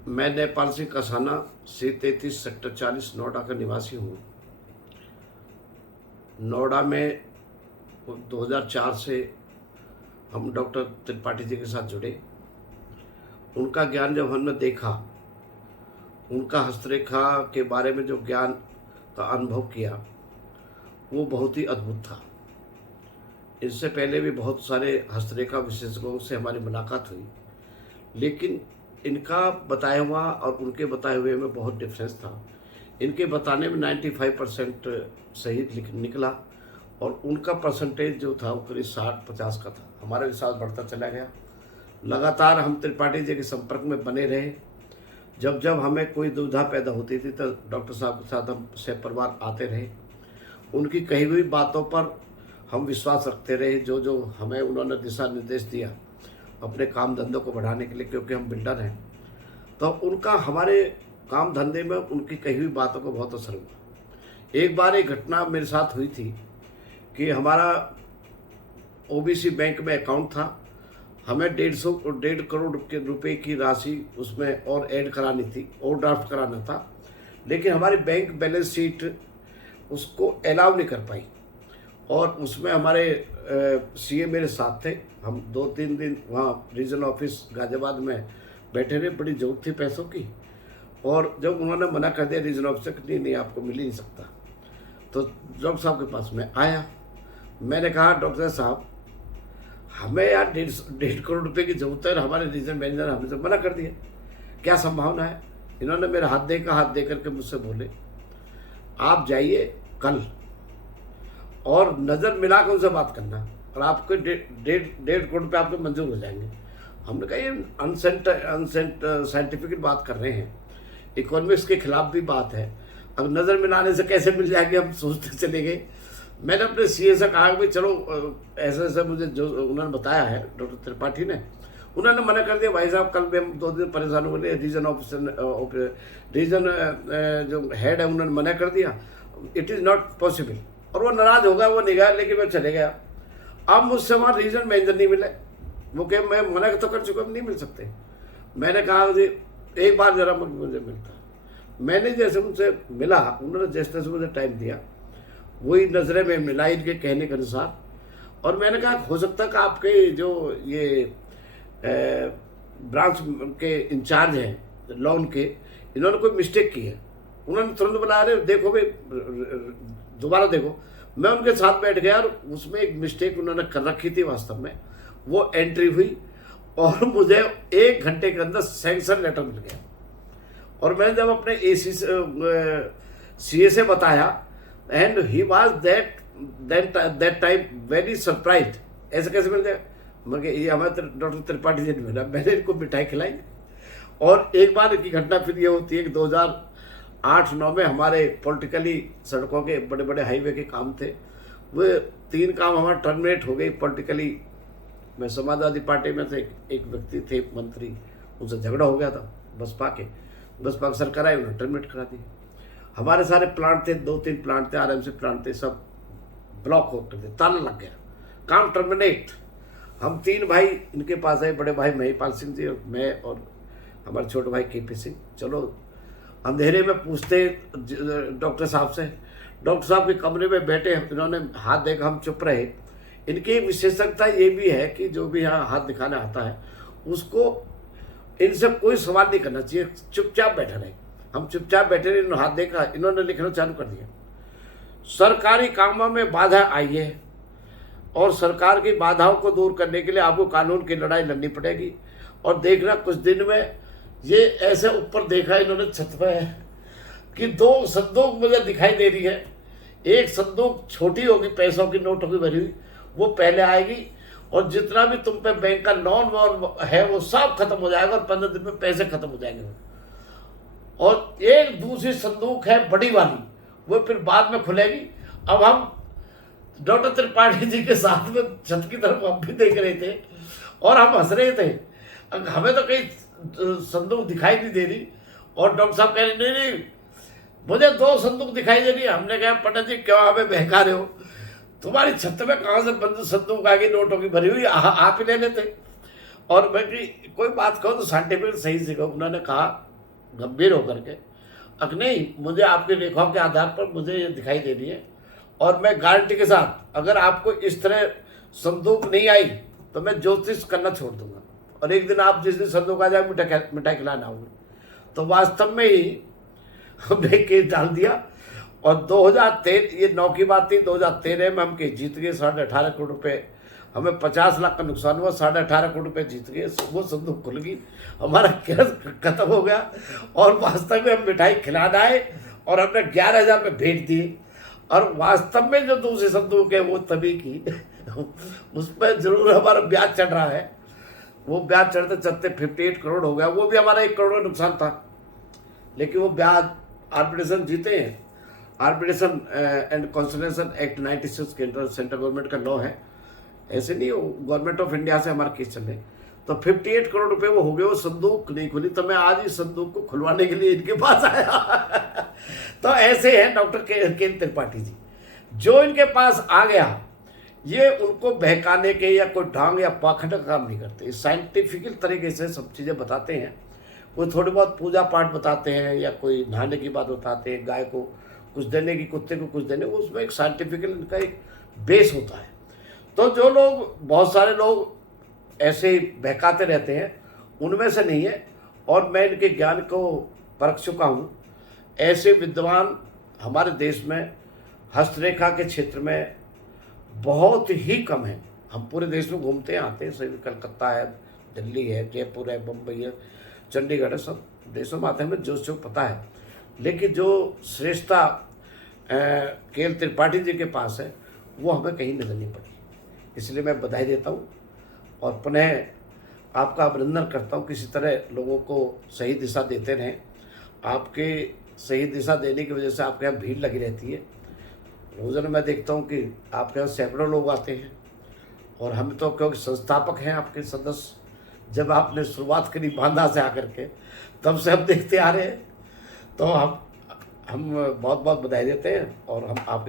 मैं Nepal Singh Kasana C33 sector 40 Noida का निवासी हूँ। नोएडा में 2004 से हम डॉक्टर त्रिपाठी जी के साथ जुड़े। उनका ज्ञान जब हमने देखा, उनका हस्तरेखा के बारे में जो ज्ञान का अनुभव किया, वो बहुत ही अद्भुत था। इससे पहले भी बहुत सारे हस्तरेखा विशेषज्ञों से हमारी मुलाकात हुई, लेकिन इनका बताया हुआ और उनके बताए हुए में बहुत डिफरेंस था। इनके बताने में 95% सही निकला और उनका परसेंटेज जो था वो करीब 60-50 का था। हमारा विश्वास बढ़ता चला गया। लगातार हम त्रिपाठी जी के संपर्क में बने रहे। जब जब हमें कोई दुविधा पैदा होती थी तो डॉक्टर साहब के साथ हम परिवार आते रहे। उनकी कही हुई बातों पर हम विश्वास रखते रहे। जो जो हमें उन्होंने दिशा निर्देश दिया अपने काम धंधों को बढ़ाने के लिए, क्योंकि हम बिल्डर हैं, तो उनका हमारे काम धंधे में उनकी कही हुई बातों को बहुत असर हुआ। एक बार एक घटना मेरे साथ हुई थी कि हमारा ओबीसी बैंक में अकाउंट था। हमें 1.5 करोड़ के रुपए की राशि उसमें और ऐड करानी थी, ओवरड्राफ्ट कराना था, लेकिन हमारी बैंक बैलेंस शीट उसको अलाउ नहीं कर पाई। और उसमें हमारे सीए मेरे साथ थे। हम 2-3 दिन वहाँ रीजनल ऑफिस गाजियाबाद में बैठे रहे। बड़ी ज़रूरत थी पैसों की, और जब उन्होंने मना कर दिया रीजनल ऑफिसर कि नहीं आपको मिल ही नहीं सकता, तो डॉक्टर साहब के पास में आया। मैंने कहा डॉक्टर साहब, हमें यार 1.5 करोड़ रुपए की ज़रूरत है और हमारे रीजनल मैनेजर ने हमें तो मना कर दिया, क्या संभावना है? इन्होंने मेरा हाथ दे करके मुझसे बोले, आप जाइए कल और नज़र मिला कर उनसे बात करना और आपके 1.5 करोड़ रुपये आपके मंजूर हो जाएंगे। हमने कहा ये साइंटिफिक बात कर रहे हैं, इकोनॉमिक्स के खिलाफ भी बात है। अब नज़र मिलाने से कैसे मिल जाएंगे, हम सोचते चले गए। मैंने अपने सीए से कहा कि चलो ऐसा ऐसा मुझे जो उन्होंने बताया है डॉक्टर त्रिपाठी ने, उन्होंने मना कर दिया। भाई साहब कल भी हम 2 दिन परेशान हो गए। रीजन जो हेड है उन्होंने मना कर दिया, इट इज़ नॉट पॉसिबल। और वो नाराज़ हो गया, वो नहीं गया, लेकिन मैं चले गया। अब मुझसे वहाँ रीजन मैनेजर नहीं मिले। वो कहे मैं मना तो कर चुका, नहीं मिल सकते। मैंने कहा जी एक बार ज़रा मुझे मिलता। मैंने जैसे उनसे मिला, उन्होंने जैसे तैसे मुझे टाइम दिया, वही नज़रें में मिला इनके कहने के अनुसार। और मैंने कहा हो सकता है कि आपके जो ये ब्रांच के इंचार्ज हैं लोन के, इन्होंने कोई मिस्टेक की है। उन्होंने तुरंत बुलाया, अरे देखो भाई दोबारा देखो। मैं उनके साथ बैठ गया और उसमें एक मिस्टेक उन्होंने कर रखी थी वास्तव में। वो एंट्री हुई और मुझे 1 घंटे के अंदर सैंक्शन लेटर मिल गया। और मैंने जब अपने एसी सीए से बताया, and he was that time very surprised. ऐसे कैसे मिल जाए? मगर ये हमारे डॉक्टर त्रिपाठी जी ने मिला। मैंने इनको मिठाई खिलाई। और एक बार की घटना फिर ये होती है कि 2008-9 में हमारे पॉलिटिकली सड़कों के बड़े बड़े हाईवे के काम थे। वो 3 काम हमारे टर्मिनेट हो गई पॉलिटिकली। मैं समाजवादी पार्टी में थे, एक व्यक्ति थे मंत्री, उनसे झगड़ा हो गया था बसपा की सरकार आई, उन्होंने टर्मिनेट करा दी। हमारे सारे प्लांट थे, 2-3 प्लांट थे, आरएमसी प्लांट थे, सब ब्लॉक हो कर दिए, ताला लग गया, काम टर्मिनेट। हम 3 भाई इनके पास आए, बड़े भाई महिपाल सिंह जी और मैं और हमारे छोटे भाई केपी सिंह। चलो अंधेरे में पूछते डॉक्टर साहब से। डॉक्टर साहब के कमरे में बैठे, इन्होंने हाथ देखा, हम चुप रहे। इनकी विशेषज्ञता ये भी है कि जो भी यहाँ हाथ दिखाने आता है उसको इनसे कोई सवाल नहीं करना चाहिए, चुपचाप बैठे रहे। हम चुपचाप बैठे रहे, इन्होंने हाथ देखा, इन्होंने लिखना चालू कर दिया। सरकारी कामों में बाधा आई है और सरकार की बाधाओं को दूर करने के लिए आपको कानून की लड़ाई लड़नी पड़ेगी। और देखना कुछ दिन में ये ऐसे ऊपर देखा इन्होंने छत पे है कि 2 संदूक मुझे दिखाई दे रही है। एक संदूक छोटी होगी, पैसों की नोटों की भरी हुई, वो पहले आएगी और जितना भी तुम पे बैंक का लोन वोन है वो सब खत्म हो जाएगा और 15 दिन में पैसे खत्म हो जाएंगे। और एक दूसरी संदूक है बड़ी वाली, वो फिर बाद में खुलेगी। अब हम डॉक्टर त्रिपाठी जी के साथ में छत की तरफ हम भी देख रहे थे और हम हंस रहे थे। हमें तो कहीं संदूक दिखाई नहीं दे रही और डॉक्टर साहब कह रहे नहीं मुझे 2 संदूक दिखाई दे रही है। हमने कहा पंडित जी क्यों हमें बहका रहे हो, तुम्हारी छत में कहाँ से बंद संदूक आ गई नोटों की भरी हुई, आप ही ले लेते। और मैं कोई बात कहो तो साइंटिफिक सही से कहो। उन्होंने कहा गंभीर होकर के, अब नहीं, मुझे आपकी रेखाओं के आधार पर मुझे ये दिखाई दे रही है, और मैं गारंटी के साथ, अगर आपको इस तरह संदूक नहीं आई तो मैं ज्योतिष करना छोड़ दूंगा, और एक दिन आप जिस दिन संदूक आ जाए मिठाई खिलाना होगा। तो वास्तव में ही हमने केस डाल दिया, और 2013, ये 9 की बात थी, 2013 में हम केस जीत गए। 18.5 करोड़ रुपये, हमें 50 लाख का नुकसान हुआ, 18.5 करोड़ रुपये जीत गए। वो संदूक खुल गई, हमारा केस खत्म हो गया, और वास्तव में हम मिठाई खिलाना आए, और हमने 11,000 में भेज दिए। और वास्तव में जो दूसरी संदूक है वो तभी की उस पर जरूर हमारा ब्याज चढ़ रहा है, वो ब्याज चढ़ते चढ़ते 58 करोड़ हो गया। वो भी हमारा 1 करोड़ का नुकसान था, लेकिन वो ब्याज आर्बिट्रेशन जीते हैं। आर्बिट्रेशन एंड कंसल्टेशन एक्ट 96 के अंदर सेंट्रल गवर्नमेंट का लॉ है, ऐसे नहीं, गवर्नमेंट ऑफ इंडिया से हमारा केस चल रहे। तो 58 करोड़ रुपए वो हो गए, वो संदूक नहीं खुली। तो मैं आज इस संदूक को खुलवाने के लिए इनके पास आया तो ऐसे हैं डॉक्टर केएल त्रिपाठी जी, जो इनके पास आ गया, ये उनको बहकाने के या कोई ढांग या पाखंड का काम नहीं करते, साइंटिफिकल तरीके से सब चीज़ें बताते हैं। कोई थोड़ी बहुत पूजा पाठ बताते हैं, या कोई नहाने की बात बताते हैं, गाय को कुछ देने की, कुत्ते को कुछ देने, उसमें एक साइंटिफिकल इनका एक बेस होता है। तो जो लोग, बहुत सारे लोग ऐसे ही बहकाते रहते हैं, उनमें से नहीं है, और मैं इनके ज्ञान को परख चुका हूँ। ऐसे विद्वान हमारे देश में हस्तरेखा के क्षेत्र में बहुत ही कम है। हम पूरे देश में घूमते हैं, आते हैं, सभी, कलकत्ता है, दिल्ली है, जयपुर है, मुंबई है, चंडीगढ़ है, सब देशों में आते हैं, हमें जो पता है। लेकिन जो श्रेष्ठता केएल त्रिपाठी जी के पास है, वो हमें कहीं नजर नहीं पड़ी। इसलिए मैं बधाई देता हूँ, और पुनः आपका अभिनंदन करता हूँ। किसी तरह लोगों को सही दिशा देते रहें। आपके सही दिशा देने की वजह से आपके यहाँ भीड़ लगी रहती है। रोज़ाना मैं देखता हूँ कि आपके यहाँ सैकड़ों लोग आते हैं, और हम तो क्योंकि संस्थापक हैं आपके सदस्य, जब आपने शुरुआत करी बांदा से आकर के, तब से हम देखते आ रहे हैं। तो हम बहुत बहुत बधाई देते हैं, और हम आपके